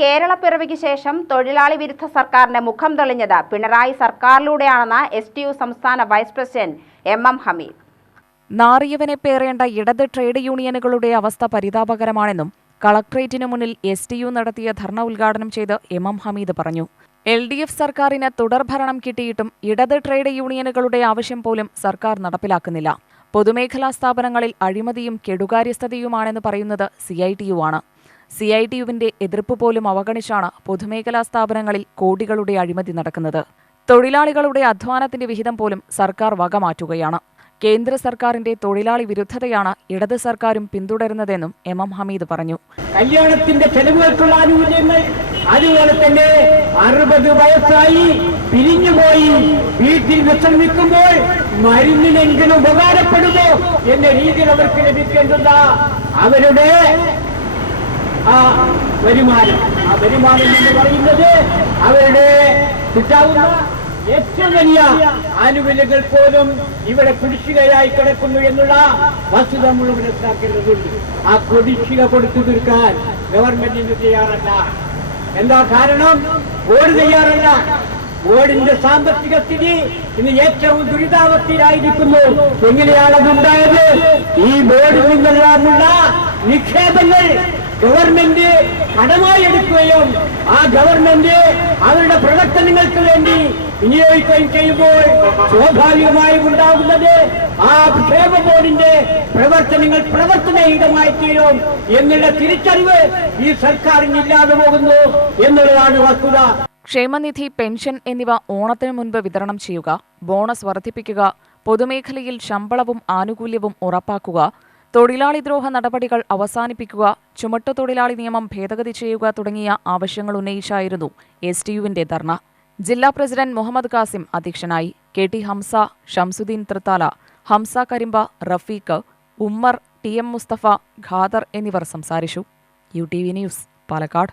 കേരളപ്പിറവിക്ക് ശേഷം തൊഴിലാളി വിരുദ്ധ സർക്കാരിന്റെ മുഖം തെളിഞ്ഞത് പിണറായി സർക്കാരിലൂടെയാണെന്ന് STU സംസ്ഥാന വൈസ് പ്രസിഡന്റ് MM ഹമീദ്. നാറിയവനെ പേറേണ്ട ഇടത് ട്രേഡ് യൂണിയനുകളുടെ അവസ്ഥ പരിതാപകരമാണെന്നും കളക്ട്രേറ്റിനു മുന്നിൽ STU നടത്തിയ ധർണ ഉദ്ഘാടനം ചെയ്ത് MM ഹമീദ് പറഞ്ഞു. LDF സർക്കാരിന് തുടർഭരണം കിട്ടിയിട്ടും ഇടത് ട്രേഡ് യൂണിയനുകളുടെ ആവശ്യം പോലും സർക്കാർ നടപ്പിലാക്കുന്നില്ല. പൊതുമേഖലാ സ്ഥാപനങ്ങളിൽ അഴിമതിയും കെടുകാര്യസ്ഥതയുമാണെന്ന് പറയുന്നത് CITU ആണ്. CITUവിന്റെ എതിർപ്പ് പോലും അവഗണിച്ചാണ് പൊതുമേഖലാ സ്ഥാപനങ്ങളിൽ കോടികളുടെ അഴിമതി നടക്കുന്നത്. തൊഴിലാളികളുടെ അധ്വാനത്തിന്റെ വിഹിതം പോലും സർക്കാർ വകമാറ്റുകയാണ്. കേന്ദ്ര സർക്കാരിന്റെ തൊഴിലാളി വിരുദ്ധതയാണ് ഇടത് സർക്കാരും പിന്തുടരുന്നതെന്നും MM ഹമീദ് പറഞ്ഞു. കല്യാണത്തിന്റെ ചെലവുകൾക്കുള്ള ആനുകൂല്യങ്ങൾ, അതുപോലെ തന്നെ 60 വയസ്സായി പിരിഞ്ഞുപോയി വീട്ടിൽ വിശ്രമിക്കുമ്പോൾ മരുന്നിനെങ്കിലും ഉപകാരപ്പെടുമോ എന്ന രീതിയിൽ അവർക്ക് ലഭിക്കേണ്ടുന്ന അവരുടെ വരുമാനം എന്ന് പറയുന്നത് അവരുടെ കിട്ടാവുന്ന ഏറ്റവും വലിയ ആനുകൂല്യങ്ങൾ പോലും ഇവിടെ കുടിശ്ശികയായി കിടക്കുന്നു എന്നുള്ള വസ്തുത നമ്മൾ മനസ്സിലാക്കേണ്ടതുണ്ട്. ആ കുടിശ്ശിക കൊടുത്തു തീർക്കാൻ ഗവൺമെന്റിന് തയ്യാറല്ല. എന്താ കാരണം? ബോർഡ് തയ്യാറല്ല. ബോർഡിന്റെ സാമ്പത്തിക സ്ഥിതി ഇന്ന് ഏറ്റവും ദുരിതാവസ്ഥയിലായിരിക്കുന്നു. എങ്ങനെയാണതുണ്ടായത്? ഈ ബോർഡിൽ നിന്നെല്ലാമുള്ള നിക്ഷേപങ്ങൾ ഗവൺമെന്റ് കടമായി എടുക്കുകയും ആ ഗവൺമെന്റ് അവരുടെ പ്രവർത്തനങ്ങൾക്ക് വേണ്ടി വിനിയോഗിക്കുകയും ചെയ്യുമ്പോൾ സ്വാഭാവികമായും ഉണ്ടാകുന്നത് ആ ക്ഷേമ ബോർഡിന്റെ പ്രവർത്തനങ്ങൾ പ്രവർത്തനഹിതമായി തീരും എന്നുള്ള തിരിച്ചറിവ് ഈ സർക്കാരിന് ഇല്ലാതെ പോകുന്നു എന്നുള്ളതാണ് വസ്തുത. ക്ഷേമനിധി, പെൻഷൻ എന്നിവ ഓണത്തിന് മുൻപ് വിതരണം ചെയ്യുക, ബോണസ് വർദ്ധിപ്പിക്കുക, പൊതുമേഖലയിൽ ശമ്പളവും ആനുകൂല്യവും ഉറപ്പാക്കുക, തൊഴിലാളിദ്രോഹ നടപടികൾ അവസാനിപ്പിക്കുക, ചുമട്ടുതൊഴിലാളി നിയമം ഭേദഗതി ചെയ്യുക തുടങ്ങിയ ആവശ്യങ്ങൾ ഉന്നയിച്ചായിരുന്നു STUവിന്റെ ധർണ. ജില്ലാ പ്രസിഡന്റ് മുഹമ്മദ് കാസിം അധ്യക്ഷനായി. KT ഹംസ, ഷംസുദ്ദീൻ തൃത്താല, ഹംസ കരിമ്പ, റഫീഖ്, ഉമ്മർ, TM മുസ്തഫ, ഖാദർ എന്നിവർ സംസാരിച്ചു. UTV news, Palakkad.